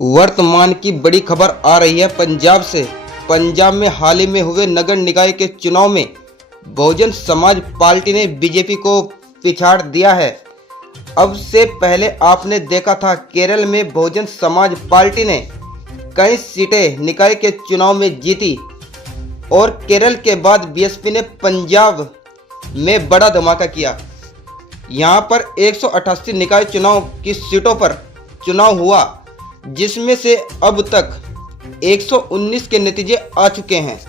वर्तमान की बड़ी खबर आ रही है पंजाब से। पंजाब में हाल ही में हुए नगर निकाय के चुनाव में बहुजन समाज पार्टी ने बीजेपी को पिछाड़ दिया है। अब से पहले आपने देखा था केरल में बहुजन समाज पार्टी ने कई सीटें निकाय के चुनाव में जीती और केरल के बाद बीएसपी ने पंजाब में बड़ा धमाका किया। यहां पर 188 निकाय चुनाव की सीटों पर चुनाव हुआ, जिसमें से अब तक 119 के नतीजे आ चुके हैं।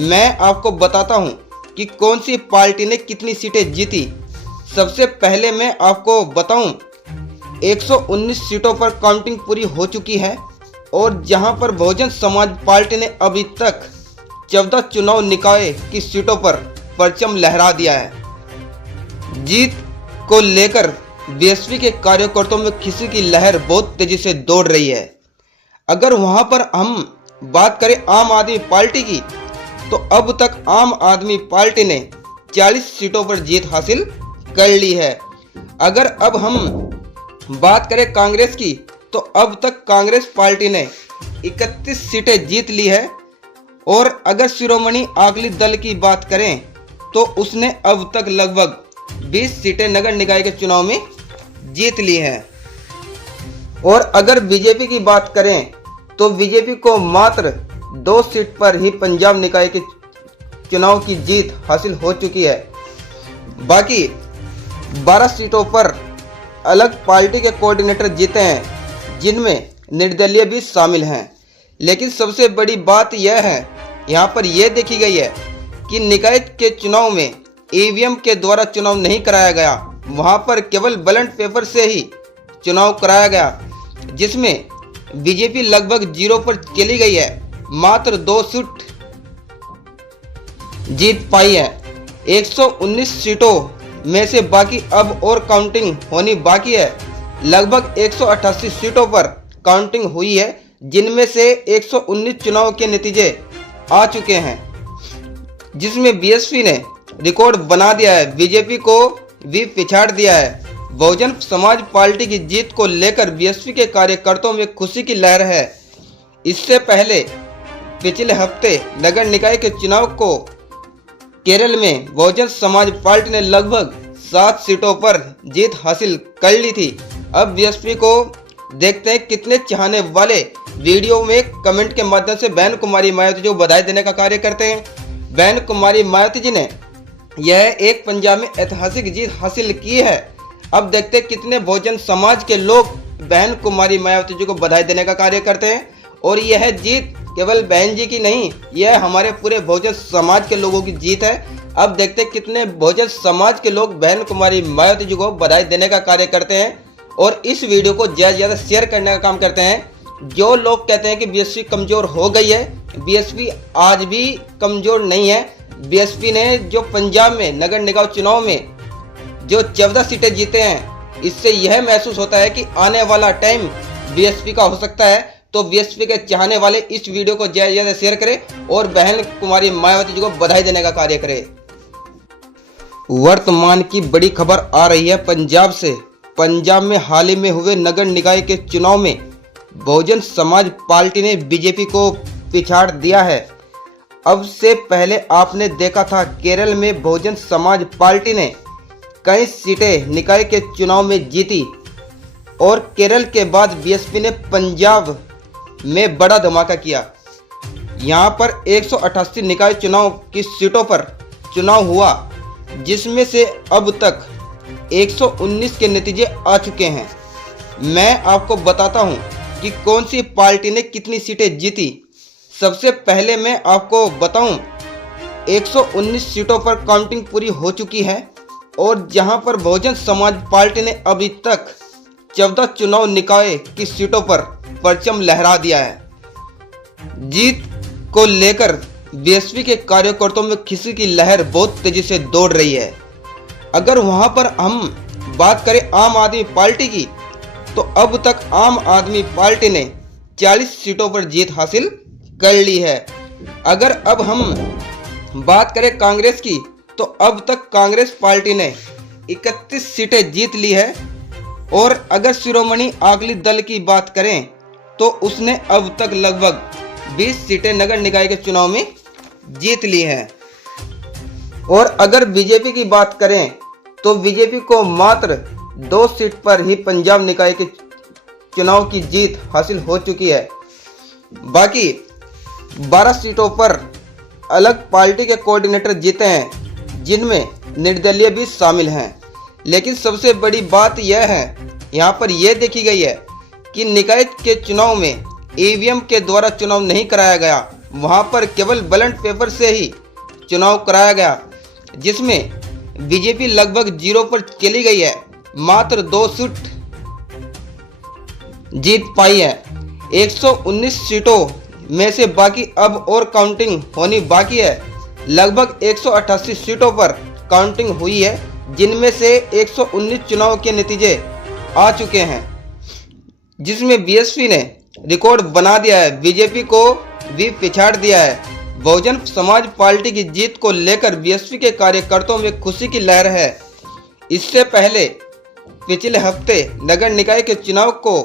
मैं आपको बताता हूं कि कौन सी पार्टी ने कितनी सीटें जीती। सबसे पहले मैं आपको बताऊं 119 सीटों पर काउंटिंग पूरी हो चुकी है और जहां पर बहुजन समाज पार्टी ने अभी तक 14 चुनाव निकाय की सीटों पर परचम लहरा दिया है। जीत को लेकर बीएसपी के कार्यकर्ताओं में खुशी की लहर बहुत तेजी से दौड़ रही है। अगर वहां पर हम बात करें आम आदमी पार्टी की, तो अब तक आम आदमी पार्टी ने 40 सीटों पर जीत हासिल कर ली है। अगर अब हम बात करें कांग्रेस की, तो अब तक कांग्रेस पार्टी ने 31 सीटें जीत ली है और अगर शिरोमणि अकाली दल की बात करें तो उसने अब तक लगभग 20 सीटें नगर निकाय के चुनाव में जीत ली हैं। और अगर बीजेपी की बात करें तो बीजेपी को मात्र 2 सीट पर ही पंजाब निकाय के चुनाव की जीत हासिल हो चुकी है। बाकी 12 सीटों पर अलग पार्टी के कोऑर्डिनेटर जीते हैं, जिनमें निर्दलीय भी शामिल हैं। लेकिन सबसे बड़ी बात यह है, यहाँ पर यह देखी गई है कि निकाय के चुनाव में ईवीएम के द्वारा चुनाव नहीं कराया गया, वहां पर केवल बैलेट पेपर से ही चुनाव कराया गया, जिसमें बीजेपी लगभग 0 पर चली गई है। मात्र 2 सीट जीत पाई है 119 सीटों में से। बाकी अब और काउंटिंग होनी बाकी है। लगभग 188 सीटों पर काउंटिंग हुई है, जिनमें से 119 चुनाव के नतीजे आ चुके हैं, जिसमें बीएसपी ने रिकॉर्ड बना दिया है, बीजेपी को भी पिछाड़ दिया है। बहुजन समाज पार्टी की जीत को लेकर बीएसपी के कार्यकर्ताओं में खुशी की लहर है। इससे पहले पिछले हफ्ते नगर निकाय के चुनाव को केरल में बहुजन समाज पार्टी ने लगभग 7 सीटों पर जीत हासिल कर ली थी। अब बीएसपी को देखते हैं कितने चाहने वाले वीडियो में कमेंट के माध्यम से बहन कुमारी मायावती जी को बधाई देने का कार्य करते हैं। बहन कुमारी मायावती जी ने यह एक पंजाब में ऐतिहासिक जीत हासिल की है। अब देखते हैं कितने बहुजन समाज के लोग बहन कुमारी मायावती जी को बधाई देने का कार्य करते हैं। और यह जीत केवल बहन जी की नहीं, यह हमारे पूरे बहुजन समाज के लोगों की जीत है। अब देखते हैं कितने बहुजन समाज के लोग बहन कुमारी मायावती जी को बधाई देने का कार्य करते हैं और इस वीडियो को ज़्यादा से ज़्यादा शेयर करने का काम करते हैं। जो लोग कहते हैं कि बीएसपी कमज़ोर हो गई है, बीएसपी आज भी कमज़ोर नहीं है। बीएसपी ने जो पंजाब में नगर निकाय चुनाव में जो 14 सीटें जीते हैं, इससे यह महसूस होता है कि आने वाला टाइम बीएसपी का हो सकता है। तो बीएसपी के चाहने वाले इस वीडियो को ज़्यादा से ज़्यादा शेयर करें और बहन कुमारी मायावती जी को बधाई देने का कार्य करें। वर्तमान की बड़ी खबर आ रही है पंजाब से। पंजाब में हाल ही में हुए नगर निकाय के चुनाव में बहुजन समाज पार्टी ने बीजेपी को पिछाड़ दिया है। अब से पहले आपने देखा था केरल में बहुजन समाज पार्टी ने कई सीटें निकाय के चुनाव में जीती और केरल के बाद बीएसपी ने पंजाब में बड़ा धमाका किया। यहां पर 188 निकाय चुनाव की सीटों पर चुनाव हुआ, जिसमें से अब तक 119 के नतीजे आ चुके हैं। मैं आपको बताता हूं कि कौन सी पार्टी ने कितनी सीटें जीती। सबसे पहले मैं आपको बताऊं 119 सीटों पर काउंटिंग पूरी हो चुकी है और जहां पर बहुजन समाज पार्टी ने अभी तक 14 चुनाव निकाय की सीटों पर परचम लहरा दिया है। जीत को लेकर बीएसपी के कार्यकर्ताओं में खुशी की लहर बहुत तेजी से दौड़ रही है। अगर वहां पर हम बात करें आम आदमी पार्टी की, तो अब तक आम आदमी पार्टी ने 40 सीटों पर जीत हासिल कर ली है। अगर अब हम बात करें कांग्रेस की, तो अब तक कांग्रेस पार्टी ने 31 सीटें जीत ली है और अगर शिरोमणि अकाली दल की बात करें तो उसने अब तक लगभग 20 सीटें नगर निकाय के चुनाव में जीत ली हैं। और अगर बीजेपी की बात करें तो बीजेपी को मात्र 2 सीट पर ही पंजाब निकाय के चुनाव की जीत हासिल हो चुकी है। बाकी 12 सीटों पर अलग पार्टी के कोऑर्डिनेटर जीते हैं, जिनमें निर्दलीय भी शामिल हैं। लेकिन सबसे बड़ी बात यह है, यहाँ पर यह देखी गई है कि निकाय के चुनाव में ईवीएम के द्वारा चुनाव नहीं कराया गया, वहाँ पर केवल बैलेट पेपर से ही चुनाव कराया गया, जिसमें बीजेपी लगभग 0 पर चली गई है, मात्र 2 सीट जीत पाई है। 119 सीटों में से बाकी अब और काउंटिंग होनी बाकी है। लगभग 188 सीटों पर काउंटिंग हुई है, जिनमें से 119 चुनाव के नतीजे आ चुके हैं, जिसमें बीएसपी ने रिकॉर्ड बना दिया है, बीजेपी को भी पिछाड़ दिया है। बहुजन समाज पार्टी की जीत को लेकर बीएसपी के कार्यकर्ताओं में खुशी की लहर है। इससे पहले पिछले हफ्ते नगर निकाय के चुनाव को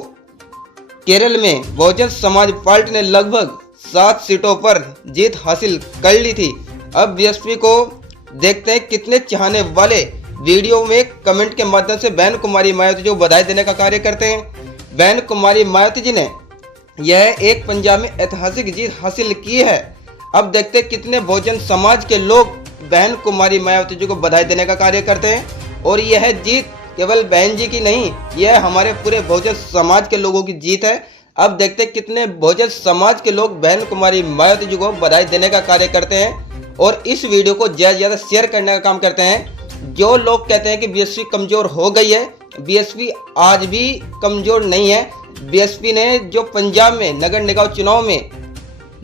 केरल में बहुजन समाज पार्टी ने लगभग 7 सीटों पर जीत हासिल कर ली थी। अब बीएसपी को देखते हैं कितने चाहने वाले वीडियो में कमेंट के माध्यम से बहन कुमारी मायावती जी को बधाई देने का कार्य करते हैं। बहन कुमारी मायावती जी ने यह एक पंजाब में ऐतिहासिक जीत हासिल की है। अब देखते हैं कितने बहुजन समाज के लोग बहन कुमारी मायावती जी को बधाई देने का कार्य करते हैं। और यह जीत केवल बहन जी की नहीं, यह हमारे पूरे बहुजन समाज के लोगों की जीत है। अब देखते हैं कितने बहुजन समाज के लोग बहन कुमारी मायावती जी को बधाई देने का कार्य करते हैं और इस वीडियो को ज़्यादा से ज़्यादा शेयर करने का काम करते हैं। जो लोग कहते हैं कि बीएसपी कमज़ोर हो गई है, बीएसपी आज भी कमज़ोर नहीं है। बीएसपी ने जो पंजाब में नगर निगम चुनाव में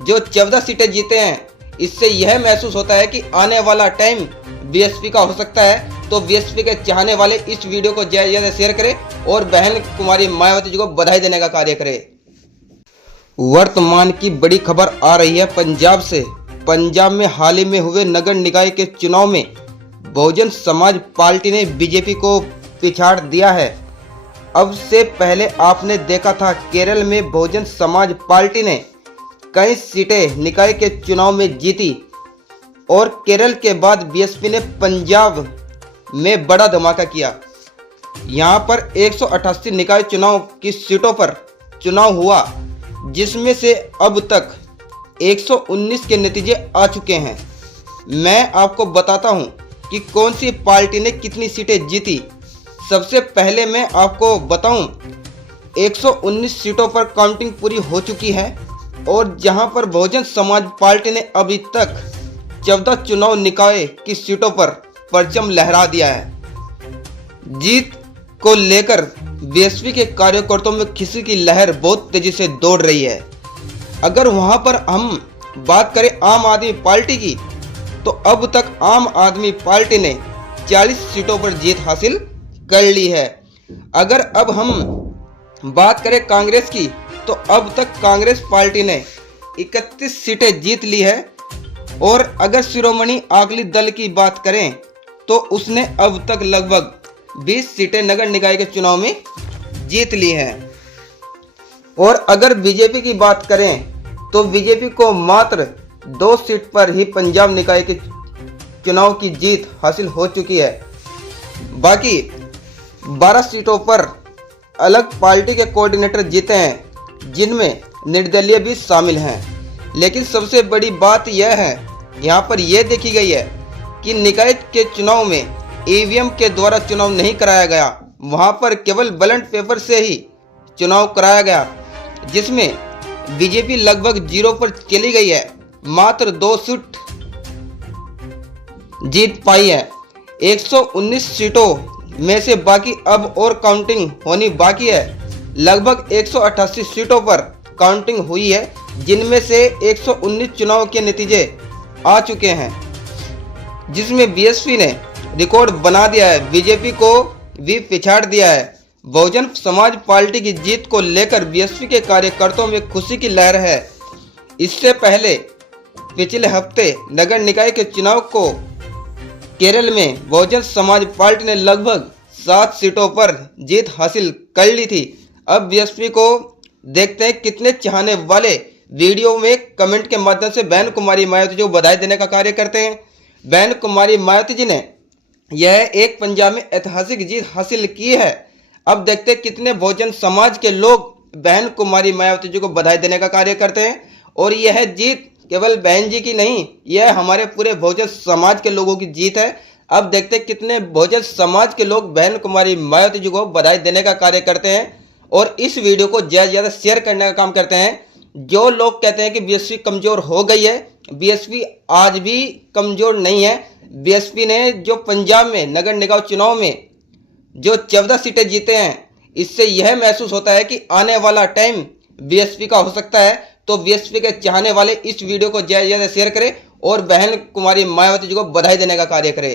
जो 14 सीटें जीते हैं, इससे यह महसूस होता है कि आने वाला टाइम बीएसपी का हो सकता है। तो बीएसपी के चाहने वाले इस वीडियो को ज़्यादा से ज़्यादा शेयर करें और बहन कुमारी मायावती जी को बधाई देने का कार्य करें। वर्तमान की बड़ी खबर आ रही है पंजाब से। पंजाब में हाल ही में हुए नगर निकाय के चुनाव में बहुजन समाज पार्टी ने बीजेपी को पिछाड़ दिया है। अब से पहले आपने देखा था केरल में बहुजन समाज पार्टी ने कई सीटें निकाय के चुनाव में जीती और केरल के बाद बीएसपी ने पंजाब में बड़ा धमाका किया। यहाँ पर 188 निकाय चुनाव की सीटों पर चुनाव हुआ, जिसमें से अब तक 119 के नतीजे आ चुके हैं। मैं आपको बताता हूँ कि कौन सी पार्टी ने कितनी सीटें जीती। सबसे पहले मैं आपको बताऊं, 119 सीटों पर काउंटिंग पूरी हो चुकी है और जहां पर बहुजन समाज पार्टी ने अभी तक 14 चुनाव निकाय की सीटों पर परचम लहरा दिया है। जीत को लेकर बीएसपी के कार्यकर्ताओं में खुशी की लहर बहुत तेजी से दौड़ रही है। अगर वहां पर हम बात करें आम आदमी पार्टी की, तो अब तक आम आदमी पार्टी ने 40 सीटों पर जीत हासिल कर ली है। अगर अब हम बात करें कांग्रेस की, तो अब तक कांग्रेस पार्टी ने 31 सीटें जीत ली है। और अगर शिरोमणि अकाली दल की बात करें तो उसने अब तक लगभग 20 सीटें नगर निकाय के चुनाव में जीत ली हैं। और अगर बीजेपी की बात करें तो बीजेपी को मात्र 2 सीट पर ही पंजाब निकाय के चुनाव की जीत हासिल हो चुकी है। बाकी 12 सीटों पर अलग पार्टी के कोऑर्डिनेटर जीते हैं, जिनमें निर्दलीय भी शामिल हैं। लेकिन सबसे बड़ी बात यह है, यहाँ पर यह देखी गई है कि निकाय के चुनाव में ईवीएम के द्वारा चुनाव नहीं कराया गया, वहाँ पर केवल बैलेट पेपर से ही चुनाव कराया गया, जिसमें बीजेपी लगभग 0 पर चली गई है, मात्र 2 सीट जीत पाई है। 119 सीटों में से बाकी अब और काउंटिंग होनी बाकी है। लगभग 188 सीटों पर काउंटिंग हुई है, जिनमें से 119 चुनाव के नतीजे आ चुके हैं, जिसमें बीएसपी ने रिकॉर्ड बना दिया है, बीजेपी को भी पिछाड़ दिया है। बहुजन समाज पार्टी की जीत को लेकर बीएसपी के कार्यकर्ताओं में खुशी की लहर है। इससे पहले पिछले हफ्ते नगर निकाय के चुनाव को केरल में बहुजन समाज पार्टी ने लगभग 7 सीटों पर जीत हासिल कर ली थी। अब बीएसपी को देखते हैं कितने चाहने वाले वीडियो में कमेंट के माध्यम से बहन कुमारी मायावती जी को बधाई देने का कार्य करते हैं। बहन कुमारी मायावती जी ने यह एक पंजाब में ऐतिहासिक जीत हासिल की है। अब देखते हैं कितने बहुजन समाज के लोग बहन कुमारी मायावती जी को बधाई देने का कार्य करते हैं। और यह जीत केवल बहन जी की नहीं, यह हमारे पूरे बहुजन समाज के लोगों की जीत है। अब देखते हैं कितने बहुजन समाज के लोग बहन कुमारी मायावती जी को बधाई देने का कार्य करते हैं और इस वीडियो को ज़्यादा से ज़्यादा शेयर करने का काम करते हैं। जो लोग कहते हैं कि बीएसपी कमज़ोर हो गई है, बीएसपी आज भी कमज़ोर नहीं है। बीएसपी ने जो पंजाब में नगर निगम चुनाव में जो 14 सीटें जीते हैं, इससे यह महसूस होता है कि आने वाला टाइम बीएसपी का हो सकता है। तो बीएसपी के चाहने वाले इस वीडियो को ज़्यादा से ज़्यादा शेयर करें और बहन कुमारी मायावती जी को बधाई देने का कार्य करें।